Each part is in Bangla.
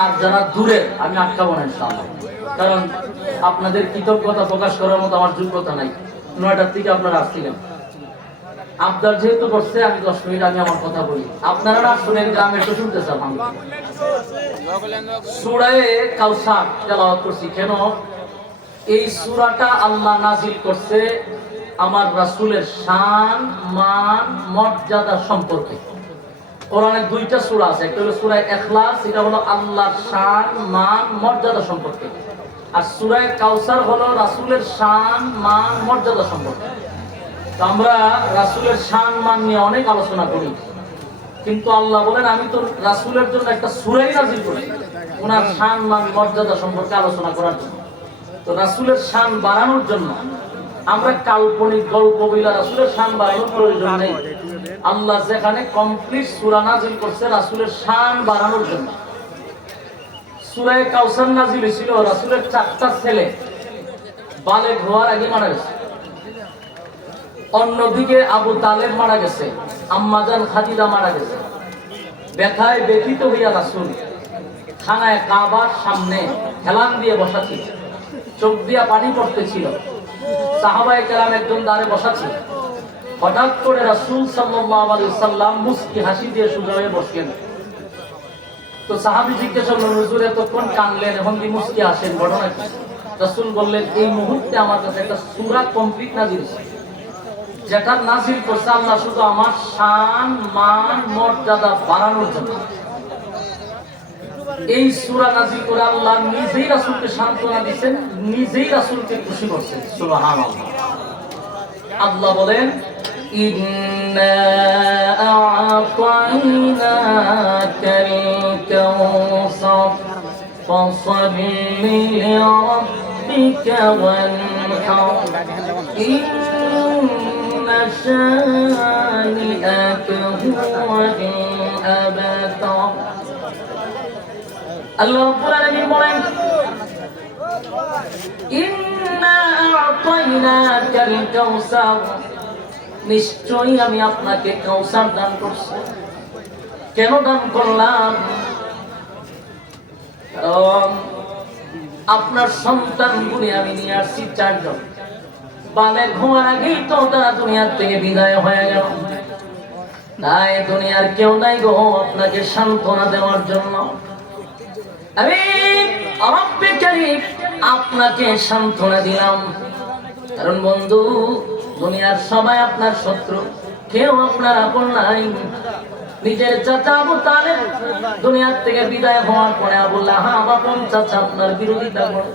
আর যারা দূরের, আমি আটকাবো না ইনশাআল্লাহ। কারণ আপনাদের কৃতজ্ঞতা প্রকাশ করার মতো আমার যোগ্যতা নাই। নয়টার থেকে আপনারা আসছিলেন। আপনার যেহেতু করছে, আমি দশ মিনিট আমি আমার কথা বলি। আপনারা না শুনেন গ্রামে তো শুনতেছেন আমি সুরায়ে কাউসার তেলাওয়াত করছি। কেন? এই সুরাটা আল্লাহ নাজিল করছে আমার রাসুলের শান, মান, মর্যাদা সম্পর্কে। কোরআনে দুইটা সূরা আছে। একটা হলো সূরা ইখলাস, এটা হলো আল্লাহর শান, মান, মর্যাদা সম্পর্কে। আর সূরা কাউসার হলো রাসূলের শান, মান, মর্যাদা সম্পর্কে। তো আমরা রাসূলের শান, মান নিয়ে অনেক আলোচনা করি। কিন্তু আল্লাহ বলেন, আমি তো রাসূলের জন্য একটা সূরাই নাজিল করি ওনার শান, মান, মর্যাদা সম্পর্কে আলোচনা করার জন্য। তো রাসূলের শান বাড়ানোর জন্য আমরা কাল্পনিক গল্প বইলা রাসূলের শান বাড়ানোর প্রয়োজন নেই। আল্লাহ যেখানে কমপ্লিট সুরা নাজিল করছে, রাসুলের শান বাড়ানোর জন্য। সূরায়ে কাউসার নাজিল হয়েছিল, রাসুলের চারটা ছেলে বালেগ হওয়ার আগে মারা গেছে। অন্যদিকে আবু তালেব মারা গেছে আম্মাজান খাদিজা মারা গেছে। ব্যথায় ব্যথিত হইয়া রাসুল খানায় কাবার সামনে হেলান দিয়ে বসা ছিল চোখ দিয়া পানি পড়তেছিল। সাহাবায়ে কেরাম একজন দাঁড়ে বসা ছিল হঠাৎ করে রাসূল সাল্লাম মুস্কি হাসি দিয়ে সোজা বসলেন। তো সাহাবী জিজ্ঞেস করলেন, হুজুর, এতক্ষণ কানলেন এখন কি মুস্কি আসেন? ঘটনা কি? রাসূল বললেন, এই মুহূর্তে আমার কাছে একটা সূরা কমপ্লিট হয়েছে। যেটা নাজিল করছে আল্লাহ শুধু আমার শান, মান, মর্যাদা বাড়ানোর জন্য। এই সূরা করে আল্লাহ নিজেই রাসূলকে সান্ত্বনা দিবেন নিজেই রাসূলকে খুশি করছেন। আল্লাহ বলেন ইন্না আ'তাইনাকাল কাউসার ফাসাল্লি লিরাব্বিকা ওয়ানহার ইন্না শানি'াকা হুয়াল আবতার আল্লাহ রাব্বুল আলামিন বলেন ইন্না আ'তাইনাকাল কাউসার নিশ্চয়ই আমি আপনাকে কাউসার দান করছি। কেন দান করলাম? কারণ আপনার সন্তান গুলি আমি নিয়ে আসছি চারজন। বালে ঘুমার আগেই তো তারা দুনিয়ার থেকে বিদায় হয়ে গেল। তাই দুনিয়ার কেউ নাই গো আপনাকে সান্ত্বনা দেওয়ার জন্য। আমি কারীম আপনাকে সান্ত্বনা দিলাম। কারণ বন্ধু দুনিয়ার সবাই আপনার শত্রু। কেউ আপনার আপন নাই। নিজের চাচা আবু তালেব দুনিয়ার থেকে বিদায় হওয়ার পরে আবু লাহাব, আপন চাচা আপনার বিরোধিতা করে।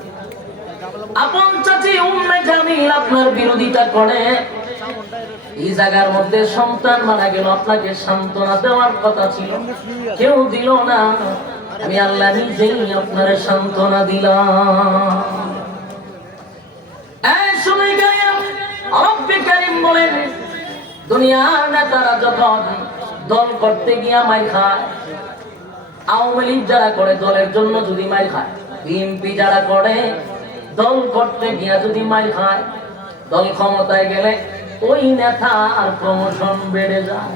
আপন চাচি উম্মে জামিল আপনার বিরোধিতা করে। এই জায়গার মধ্যে সন্তান মারা গেল, আপনাকে সান্ত্বনা দেওয়ার কথা ছিল। কেউ দিল না। আমি আল্লাহ নিজেই আপনার সান্ত্বনা দিলাম এই সময় গায়ে রব্বে কারীম বলেন দুনিয়ার নেতারা যখন দল করতে গিয়া মাই খায়, আওয়ামী লীগ যারা করে দলের জন্য যদি মাই খায় বিএনপি যারা করে দল করতে গিয়া যদি মাই খায়, দল ক্ষমতায় গেলে ওই নেতা আর প্রমোশন বেড়ে যায়।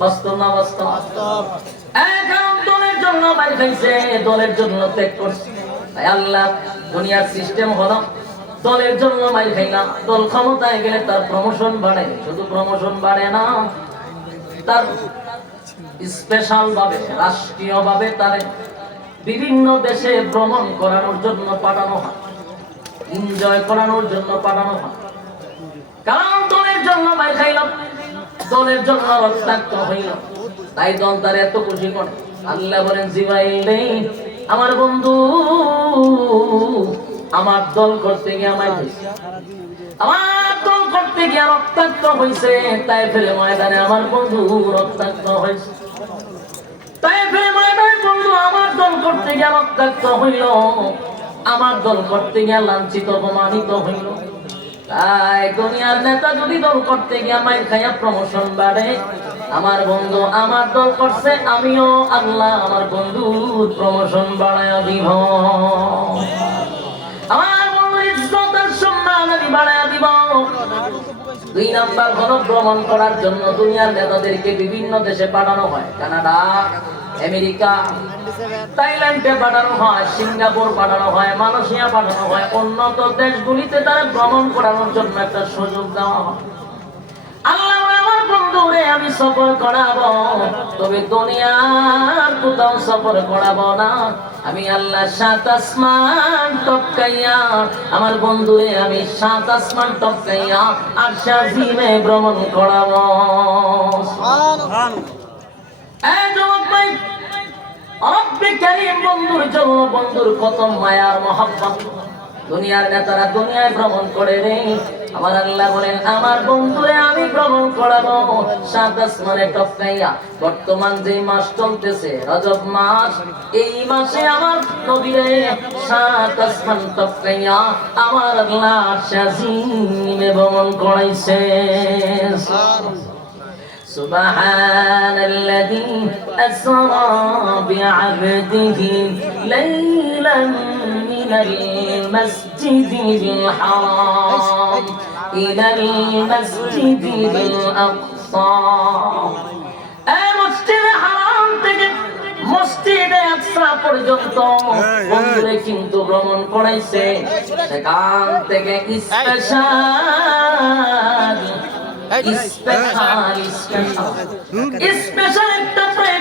বাস্তব না বাস্তব? এখন দলের জন্য মাই খাইছে, দলের জন্য ত্যাগ করছে। আল্লাহ, দুনিয়ার সিস্টেম হলো দলের জন্য মাই খাই না। দল ক্ষমতায় গেলে তার প্রমোশন বাড়ে। শুধু প্রমোশন বাড়ে না, তার স্পেশাল ভাবে রাষ্ট্রীয় ভাবে তার বিভিন্ন দেশে ভ্রমণ করানোর জন্য পাঠানো হয়। এনজয় করানোর জন্য পাঠানো হয়। কারণ দলের জন্য মাই খাইলাম দলের জন্য রক্তাক্ত হইল তাই দল তার এত খুশি করে। আল্লাহ বলেন, জিবাইল নেই, আমার বন্ধু। আমার দল করতে গিয়ে আমায় আমার দল করতে গিয়ে রক্তাক্ত হয়েছে তাই ফেলে ময়দানে আমার বন্ধু রক্তাক্ত হয়েছে তাই ফেলে ময়দানে বন্ধু আমার দল করতে গিয়ে রক্তাক্ত হইল। আমার দল করতে গিয়ে লাঞ্ছিত, অপমানিত হইল। তাই দুনিয়ার নেতা যদি দল করতে গিয়ে আমায় খাইয়া প্রমোশন বাড়ে, আমার বন্ধু আমার দল করছে, আমিও আল্লাহ আমার বন্ধুর প্রমোশন বাড়ায় দিব। দুই নাম্বার হলো করার জন্য দুনিয়ার নেতাদেরকে বিভিন্ন দেশে পাঠানো হয়। কানাডা, আমেরিকা, থাইল্যান্ডে পাঠানো হয়, সিঙ্গাপুর পাঠানো হয়, মালয়েশিয়া পাঠানো হয়। উন্নত দেশগুলিতে তারা ভ্রমণ করানোর জন্য একটা সুযোগ দেওয়া হয়। আল্লাহ বন্ধুরে আমি সফর করাবো। তবে দুনিয়ার কোথাও সফর করাবো না। আমি আল্লাহ সাত আসমান টপকাইয়া আমার বন্ধুরে আমি সাত আসমান টপকাইয়া আর সাজিমে ভ্রমণ করাবো। এই যুবক ভাই, রব্বে কারীম বন্ধুর জন্য বন্ধুর কত মায়ার মহাব্বত। দুনিয়ার নেতারা দুনিয়ায় ভ্রমণ করে রে। আমার আল্লাহ বলেন আমার বন্ধুরে আমি ভ্রমণ করাবো সাত আসমানে টপকাইয়া বর্তমান যে মাস চলতেছে রজব মাস এই মাসে আমার নবীরে সাত আসমান টপকাইয়া আমার আল্লাহ শাজিমে ভ্রমণ করাইছে سبحان الذي أسرى بعبده ليلا من المسجد الحرام إلى المسجد الأقصى المسجد الحرام থেকে মসজিদে আকসা পর্যন্ত বন্ধুরে কিন্তু ভ্রমণ করাইছে সেখান থেকে স্পেশাল স্পেশাল স্পেশাল একটা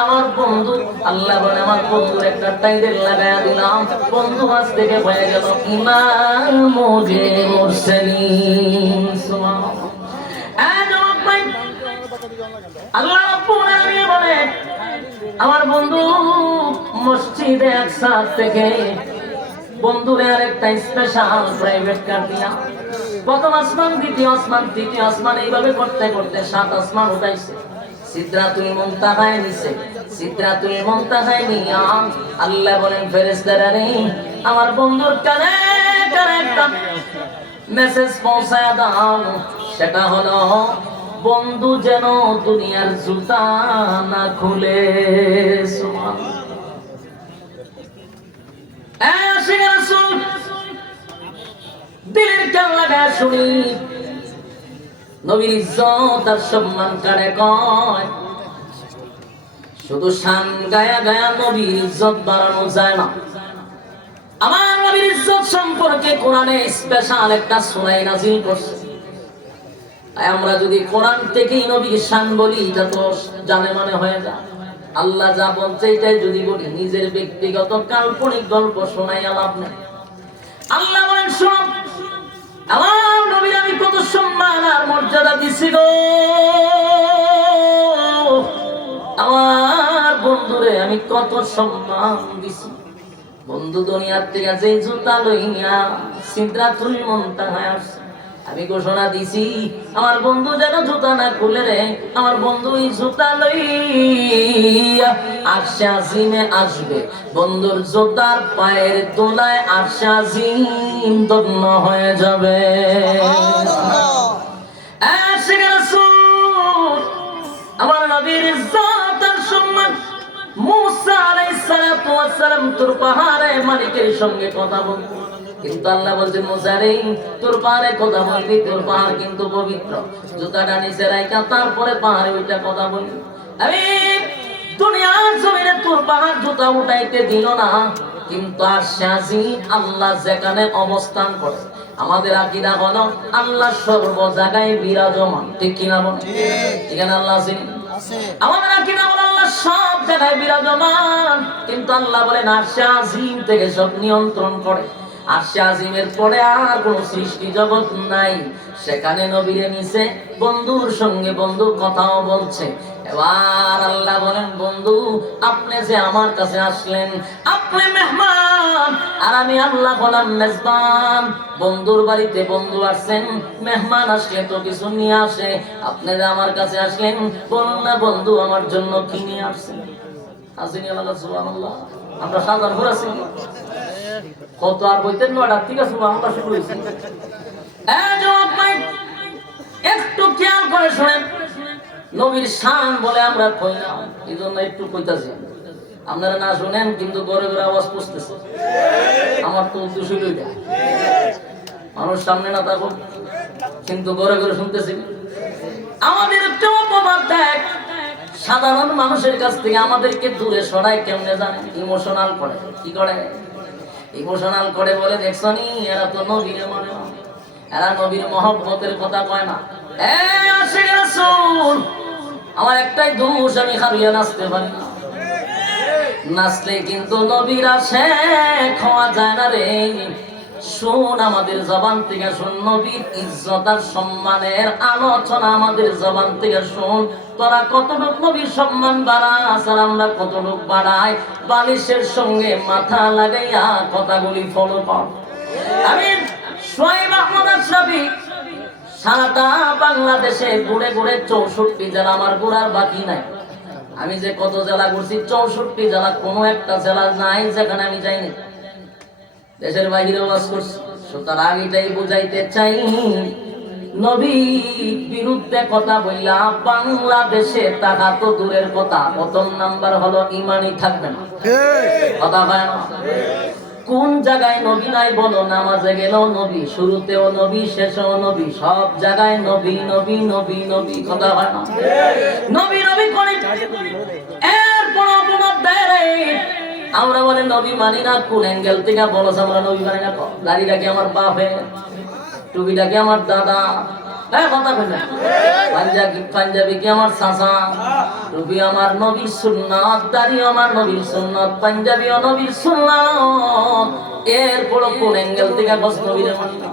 আমার বন্ধু আল্লাহ বলে আমার বন্ধুর একটা টাইটেল লাগায়া দিলাম। বন্ধু আজ থেকে হয়ে গেল ইমাম মোজে ভাই, আল্লাহ আমার বন্ধু মসজিদে একসাথ থেকে বন্ধুরে আরেকটা স্পেশাল প্রাইভেট কার দিয়া প্রথম আসমান দ্বিতীয় আসমান তৃতীয় আসমান এইভাবে করতে করতে সাত আসমান উঠাইছে। সিদ্রাতুল মুনতাহায় নিছে। সিদ্রাতুল মুনতাহায় নিয়া আল্লাহ বলেন, ফেরেশতারা রে, আমার বন্ধুর কানে কানে মেসেজ পৌঁছায় দাও। সেটা হলো, বন্ধু যেন দুনিয়ার জুতা না খুলে। দিলের কান লাগায় শুনি। নবীর ইজ্জত আর সম্মান কারে কয়? শুধু শান গায়া গায়া নবীর ইজ্জত বাড়ানো যায় না। আমার নবীর ইজ্জত সম্পর্কে কোরআনে স্পেশাল একটা সুরাই নাজিল করছে। তাই আমরা যদি কোরআন থেকেই নবীর শান বলি, এটা তো জানে মানে হয়ে যায়। আল্লাহ যা বলছে, এটাই যদি বলি, নিজের ব্যক্তিগত কাল্পনিক গল্প শোনাই লাভ নেই। আল্লাহ বলেন, শোন আমার নবীর আমি কত সম্মান আর মর্যাদা দিছি গো। আমার বন্ধুরে আমি কত সম্মান দিছি। বন্ধু দুনিয়ার থেকে যে জুতা লইয়া সিদ্ধাতুল মন্তাহায় আসছে। আমি ঘোষণা দিছি, আমার বন্ধু যেন জুতা না খুলে রে, আমার বন্ধু এই জুতা লইয়া আশা আজিমে আসবে। বন্ধুর জুতার পায়ের তোলায় আশা আজিম দগ্ন হয়ে যাবে। আমার নবীর ইজ্জত আর সম্মান, মুসা আলাইহিস সালাম তোর পাহাড়ে মালিকের সঙ্গে কথা বলতো। কিন্তু আল্লাহ বলছে মুসা রে তোর পাহাড়ে কথা বলবি তোর পাহাড় কিন্তু পবিত্র। জুতাটা নিচে রাইখা তারপরে পাহাড়ে ওইটা কথা বলবি। আমি দুনিয়ার জমিনে তোর পাহাড় জুতা উঠাইতে দিল না কিন্তু আর শাজি আল্লাহ যেখানে অবস্থান করে। আমাদের আকিদা হলো আল্লাহ সর্ব জায়গায় বিরাজমান। ঠিক কিনা বল? এখানে আল্লাহ আছে। আমাদের আকিদা হলো আল্লাহ সব জায়গায় বিরাজমান। কিন্তু আল্লাহ বলেন আরশে আজিম থেকে সব নিয়ন্ত্রণ করে। আরশে আজিমের পরে আর কোন সৃষ্টি জগৎ নাই। সেখানে নবীরে নিছে, বন্ধুর সঙ্গে বন্ধু কথাও বলছে। এবার আল্লাহ বলেন, বন্ধু, আপনি যে আমার কাছে আসলেন, আপনি মেহমান, আর আমি আল্লাহ বললাম মেজবান। বন্ধুর বাড়িতে বন্ধু আসছেন, মেহমান আসলে তো কিছু নিয়ে আসে। আপনি যে আমার কাছে আসলেন, বলুন না বন্ধু, আমার জন্য কি নিয়ে আসছেন? আসেনি আল্লাহ সুবহানাল্লাহ, আমরা সাধারণ ঘুরাছি। কত আর বইতেন নয়টা ঠিক আছে, আমরা শুরু হয়েছি। একটু খেয়াল করে শোনেন। নবীর শান বলে আমরা কই না এই জন্য একটু কইতাছি। আপনারা না শুনেন, কিন্তু গড়ে গড়ে আওয়াজ পুষতেছে আমার তো উদ্দেশ্য ওইটা মানুষ সামনে না থাকুক, কিন্তু গড়ে গড়ে শুনতেছি। আমাদের একটু অপবাদ দেখ সাধারণ মানুষের কাছ থেকে আমাদেরকে দূরে সরাই কেমনে জানে ইমোশনাল করে। কি করে? ইমোশনাল করে বলে, দেখছ নি? এরা তো নবীর মনে। এরা নবীর মহব্বতের কথা কয় না। আমার একটাই দোষ, আমি হারিয়ে নাচতে পারি না। নাচলে কিন্তু নবীরা শেখ হওয়া যায় না রে। শুন আমাদের জবান থেকে শুন নবীর ইজ্জত আর সম্মানের আলোচনা আমাদের জবান থেকে শুন তোরা কতটুক নবীর সম্মান বাড়াস আর আমরা কতটুক বাড়াই? বালিশের সঙ্গে মাথা লাগাইয়া কথাগুলি ফলো কর। আমি সোহেব আহমদ আশরাফি, সারাটা বাংলাদেশে ঘুরে ঘুরে চৌষট্টি জেলা, আমার ঘুরার বাকি নাই। আমি যে কত জেলা ঘুরছি, চৌষট্টি জেলা কোনো একটা জেলা নাই যেখানে আমি যাইনি। দেশের বাইরে বাস করছি সুতরাং এটাই বুঝাইতে চাই। নবী বিরুদ্ধে কথা বললা বাংলাদেশে টাকা তো দূরের কথা। প্রথম নাম্বার হলো ইমানই থাকবে না। কথা হয় কোন জায়গায় নবী নাই বলো নামাজে গেলেও নবী শুরুতেও নবী শেষেও নবী সব জায়গায় নবী নবী নবী নবী। কথা হয় না? নবী নবী করে এরপর অপবাদ দেয়। আমরা বলে নবী মানি না কোন অ্যাঙ্গেল থেকে বলছ আমরা নবী মানি না দাড়িটা কি আমার বাপে টুপিটা কি আমার দাদা। হ্যাঁ কথা কইনা পাঞ্জাবি পাঞ্জাবি কি আমার চাচা। টুপি আমার নবীর সুন্নাত দাড়ি আমার নবীর সুন্নাত পাঞ্জাবি ও নবীর সুন্নাত। এরপর কোন অ্যাঙ্গেল থেকে বস নবীর মানি না?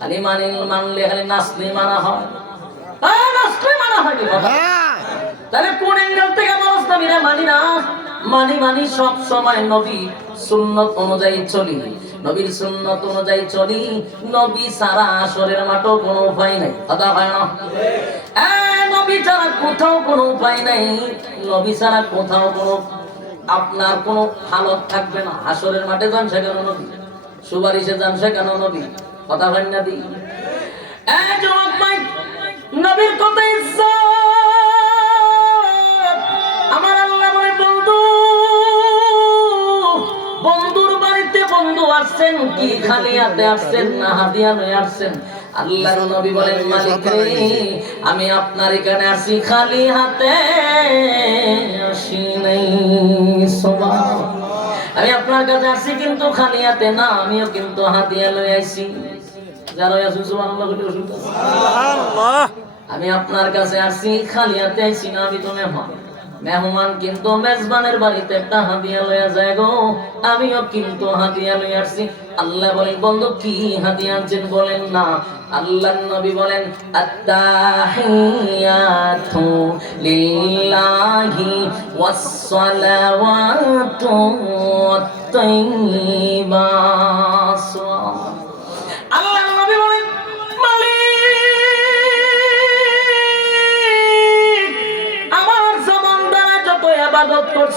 খালি মানি মানলে খালি নাচলে মানা হয়। আহ, নাচলে মানা হয়নি বাবা তাহলে কোন অ্যাঙ্গেল থেকে মানুষ নবীরা মানি না? মানি মানি সব সময় নবী সুন্নত অনুযায়ী চলি। নবীর সুন্নত অনুযায়ী চলি, নবী সারা আসরের মাঠও কোনো উপায় নাই। কথা হয় না? নবী ছাড়া কোথাও কোনো উপায় নাই। নবী ছাড়া কোথাও কোনো, আপনার কোনো হালত থাকবে না। আসরের মাঠে যান সেখানে নবী, সুপারিশে যান সেখানে নবী। কথা হয় না নবীর কথা আসছেন কি খালি হাতে আসছেন না হাতিয়া লয়ে আসছেন? আল্লাহর নবী বলেন মালিক রে আমি আপনার এখানে আসি খালি হাতে আসি নাই। সুবহান আমি আপনার কাছে আসি কিন্তু খালি হাতে না আমিও কিন্তু হাতিয়া লয়ে আইছি। যারা আসুন সুবহানাল্লাহ বলে আছে? আমি আপনার কাছে আসছি খালি হাতে আইছি না আমি তো মেহমান। মেহমান কিন্তু মেজবানের বাড়িতে একটা হাতিয়া লইয়া যায় গো। আমিও কিন্তু হাতিয়া লইয়া আসছি। আল্লাহ বলেন, বন্ধু, কি হাতিয়া আনছেন বলেন না। আল্লাহ নবী বলেন, আত্তাহিয়াতু লিল্লাহি ওয়াসসালাওয়াতু ওয়াত-তাইয়্যিবাত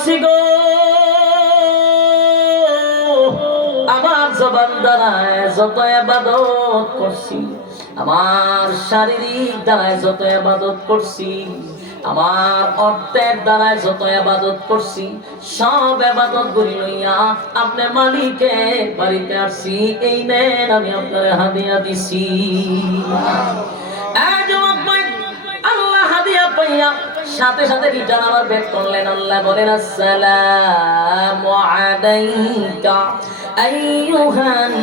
করছি গো, আমার জবান দ্বারা যত আবাদত করছি, আমার শারীরিক দ্বারা যত আবাদত করছি, আমার অর্থের দ্বারা যত আবাদত করছি, সব আবাদত করি লইয়া আপনি মালিকের বাড়িতে আসছি। এই নেন, আমি আপনার হাদিয়া দিছি। আল্লাহ হাদিয়া পাইয়া সাথে সাথে রিটার্ন আবার ব্যাক করলেন। আল্লাহ বলেন, আসসালামু আলাইকা আইয়ুহান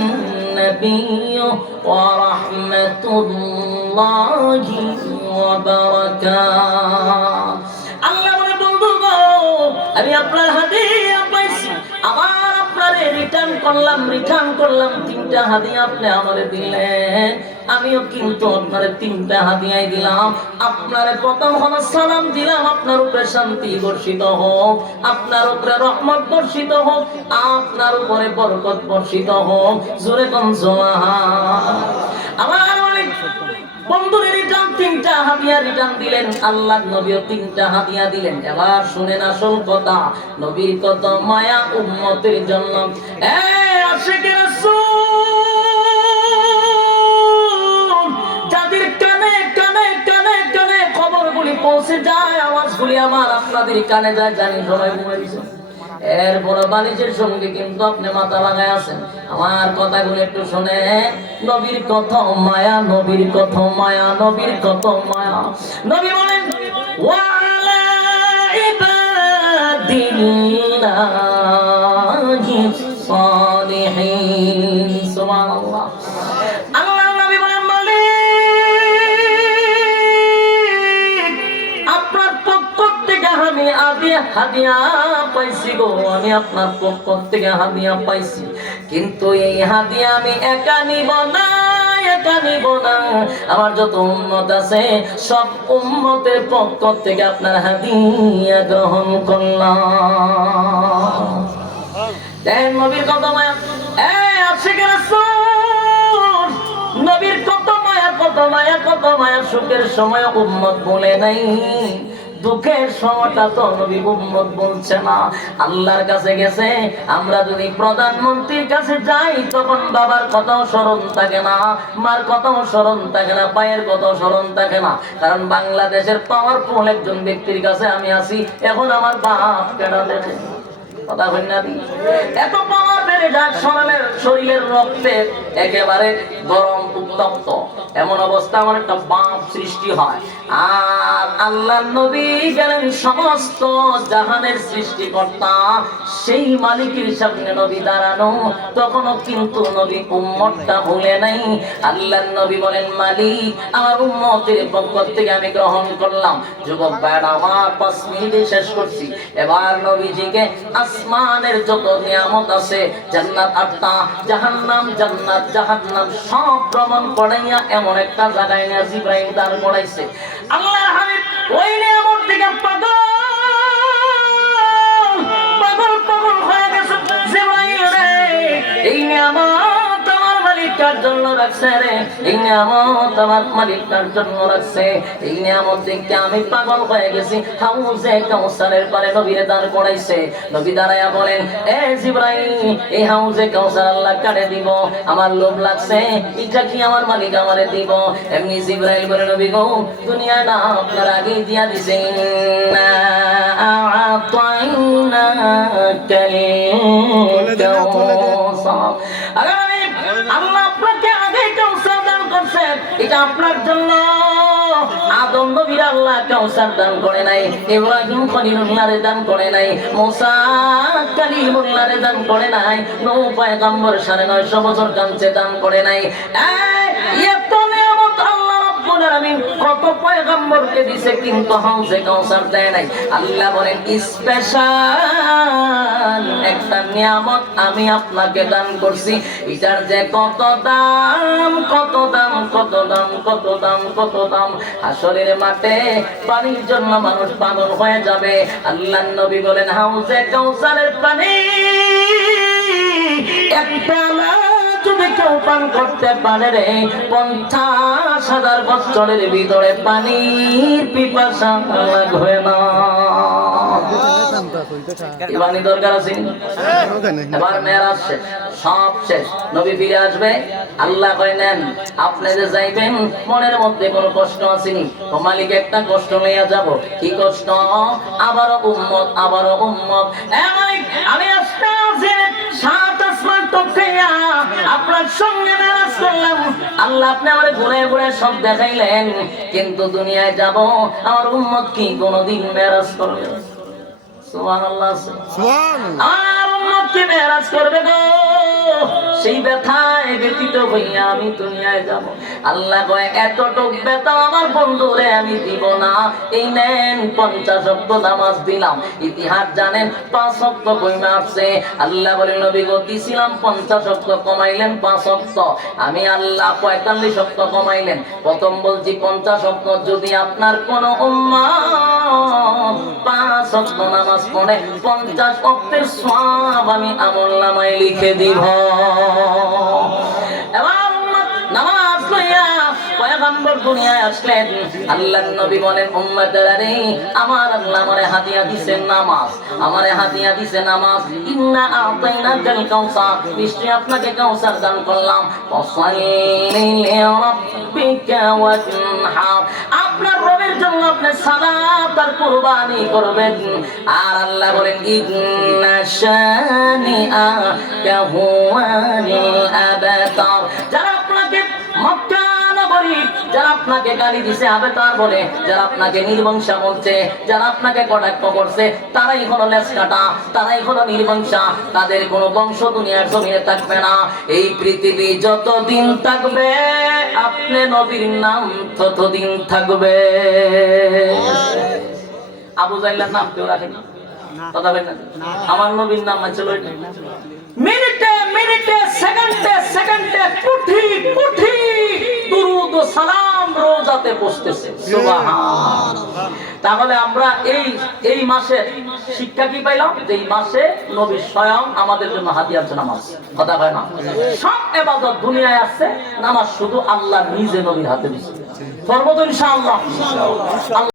নাবিয়্যু ওয়া রাহমাতুল্লাহি ওয়া বারাকাতুহু আল্লাহ বলে বন্ধু আমি আপনার পাইছি। আবার আপনারে রিটার্ন করলাম রিটার্ন করলাম, তিনটা হাদিয়া আপনি দিলেন। আমিও কিন্তু তিনটা দিলাম। প্রথম সালাম দিলাম, আপনার উপরে শান্তি বর্ষিত হোক, আপনার উপরে রহমত বর্ষিত হোক, আপনার উপরে বরকত বর্ষিত হোক। জোরে কম আমার অনেক বন্ধুরে রিটার্ন তিনটা হাদিয়া রিটার্ন দিলেন, আল্লাহ নবীও তিনটা হাদিয়া দিলেন। এবার শুনেন আসল কথা, নবীর কত মায়া উম্মতের জন্য। পৌঁছে যায় আওয়াজগুলি আমার আপনাদের কানে যায়, জানি সবাই বলেছে এরপর বালিশের সঙ্গে কিন্তু আপনি মাথা লাগায় আছেন। আমার কথাগুলো একটু শুনে। নবীর কত মায়া, নবীর কত মায়া, নবীর কত মায়া। নবী বলেন ওয়ালা ইবাদিল্লাহি সালিহিন আমি হাদিয়া পাইছি গো, আমি আপনার পক্ষ থেকে হাদিয়া পাইছি। কিন্তু এই হাদিয়া আমি একা নিব না আমার যত উম্মত আছে, সব উম্মতের পক্ষ থেকে আপনার হাদিয়া গ্রহণ করলাম। নবীর কত মায়া কত মায়া কত মায়া, সুখের সময় উম্মত বলে নাই। দুঃখের সময়টা তো নবী মোহাম্মদ বলছে না। আল্লাহর কাছে গেছে, আমরা যদি প্রধানমন্ত্রীর কাছে যাই, তখন বাবার কথাও স্মরণ থাকে না, মার কথাও স্মরণ থাকে না, পায়ের কথাও স্মরণ থাকে না। কারণ বাংলাদেশের পাওয়ারফুল একজন ব্যক্তির কাছে আমি আছি, এখন আমার বাপ কেনা দেবে কথা দি। এত পাওয়ার বেড়ে যায় শরীরের শরীরের রক্তে একেবারে গরম উত্তপ্ত। এমন অবস্থা আমার একটা বাপ সৃষ্টি হয়। আর আল্লাহ নবী গেলেন সমস্ত জাহানের সৃষ্টিকর্তা, সেই মালিকের সামনে নবী দাঁড়ানো। তখনও কিন্তু নবী উম্মতটা ভুলে নাই। আল্লাহ নবী বলেন, মালিক, আমার উম্মতের পক্ষ থেকে আমি গ্রহণ করলাম। যুবক ভাইরা আমার পাঁচ মিনিটে শেষ করছি। এবার নবীজিকে আসমানের যত নিয়ামত আছে, জান্নাত আটটা জাহান্নাম, জান্নাত, জাহান্নাম, সব ভ্রমণ করাইয়া এমন একটা জায়গায় নিয়ে জিব্রাইল দাঁড় করাইছে। আল্লাহর হাবিব ওই নিয়ামত থেকে পাগল রাখছে রে? এই নিয়ামত আমার মালিকার জন্য রাখছে এই নিয়ামত দেখতে আমি পাগল হয়ে গেছি। হাউজে কাউসারের পারে নবীরে দাঁড় করাইছে। নবী দাঁড়াইয়া বলেন এ জিব্রাইল এই হাউজে কাউসার আল্লাহ কারে দিব? আমার লোভ লাগছে এটা কি আমার মালিক আমারে দিব? এমনি জিব্রাইল বলে নবী গো দুনিয়া না আপনার আগেই দিয়া দিছে। ইন্না আ'তাইনাকাল কাউসার। এটা আপনার জন্য। আদম নবীর আল্লাহ কাউসার দান করে নাই, ইব্রাহিম খলিলুল্লাহরে দান করে নাই, মুসা কালিমুল্লাহরে দান করে নাই নৌ পয়গম্বর সাড়ে নয়শো বছর কাঞ্চে দান করে নাই। এত কিন্তু দেয় নাই। আল্লাহ নিয়ামত আমি আপনাকে যে কত দাম কত দাম কত দাম কত দাম, কত মাঠে পানির জন্য মানুষ পাগল হয়ে যাবে। আল্লাহ নবী বলেন হাউসে কাউসারের পানি পান করতে পারে রে। পঞ্চাশ হাজার বছরের ভিতরে পানির পিপাসা না। আল্লাহ কয়, নেন, আপনি যে যাইবেন, মনের মধ্যে কোনো কষ্ট আসেনি। ও মালিক, একটা কষ্ট লইয়া যাব। কি কষ্ট? আবারও উম্মত আবারও উম্মত। আমি আজকে আছি টপকাইয়া আপনার সঙ্গে মেরাজ করলাম। আল্লাহ আপনি আমার ঘুরে ঘুরে সব দেখাইলেন কিন্তু দুনিয়ায় যাব আমার উম্মত কি কোনোদিন মেরাজ করবে? সুবহানাল্লাহ আছে। উম্মতকে মেরাজ করবে গো। সেই ব্যথায় ব্যতীত হইয়া আমি দুনিয়ায় যাব। আল্লাহ কয়, এতটুক ব্যথা আমার বন্ধুরে আমি দিব না। এই নেন, পঞ্চাশ অক্ট নামাজ দিলাম। ইতিহাস জানেন, পাঁচ অক্ট কইমা আসছে আল্লাহ বলে, নবী গো, দিছিলাম পঞ্চাশ অক্ট কমাইলেন পাঁচ অক্ট আমি আল্লাহ পঁয়তাল্লিশ অক্ট কমাইলেন। প্রথম বলছি, পঞ্চাশ অক্ট যদি আপনার কোনো উম্মাদ পাঁচ অক্ট নামাজ পড়ে, পঞ্চাশ অক্টের সব আমি আমল নামায় লিখে দিব। এবার পয়গম্বর দুনিয়ায় আসলেন। আল্লাহর নবী বলেন উম্মতেরা আমার আল্লাহ আমারে হাদিয়া দিছেন নামাজ। আমারে হাদিয়া দিছে নামাজ। ইন্না আতাইনা কাল কাউসার। নিশ্চয় আপনাকে কাউসার দান করলাম। ফসাল্লি লিরাব্বিকা ওয়ানহার। আপনার রবের জন্য আপনি সালাত আর কুরবানি করবেন। আর আল্লাহ বলেন, ইন্না শানিআ কাহুয়াল আবতার। যারা আপনাকে মক্কা নগরী যারা আপনাকে গালি দিছে আবেতার বলে যারা আপনাকে নির্বংশা বলছে যারা আপনাকে কটাক্ষ করছে তারাই হলো লেস কাটা তারাই হলো নির্বংশা তাদের কোনো বংশ দুনিয়ার জমিনে থাকবে না। এই পৃথিবী যতদিন থাকবে আপনি নবীর নাম ততদিন থাকবে। আবু জাইলার নাম কেউ রাখেনি? কথা বলেন না? আমার নবীর নাম আছে মিনিটে মিনিটে সেকেন্ডে সেকেন্ডে কুঠি কুঠি। দুরুদ ও সালাম রোজাতে বসতেছে। তাহলে আমরা এই এই মাসে শিক্ষা কি পাইলাম? যে এই মাসে নবী স্বয়ং আমাদের জন্য হাতিয়ার জন্য নামাজ কথা হয় না? সব এবাদত দুনিয়ায় আসছে নামাজ শুধু আল্লাহ নিজে নবীর হাতে দিচ্ছে সর্বত ইনশাআল্লাহ।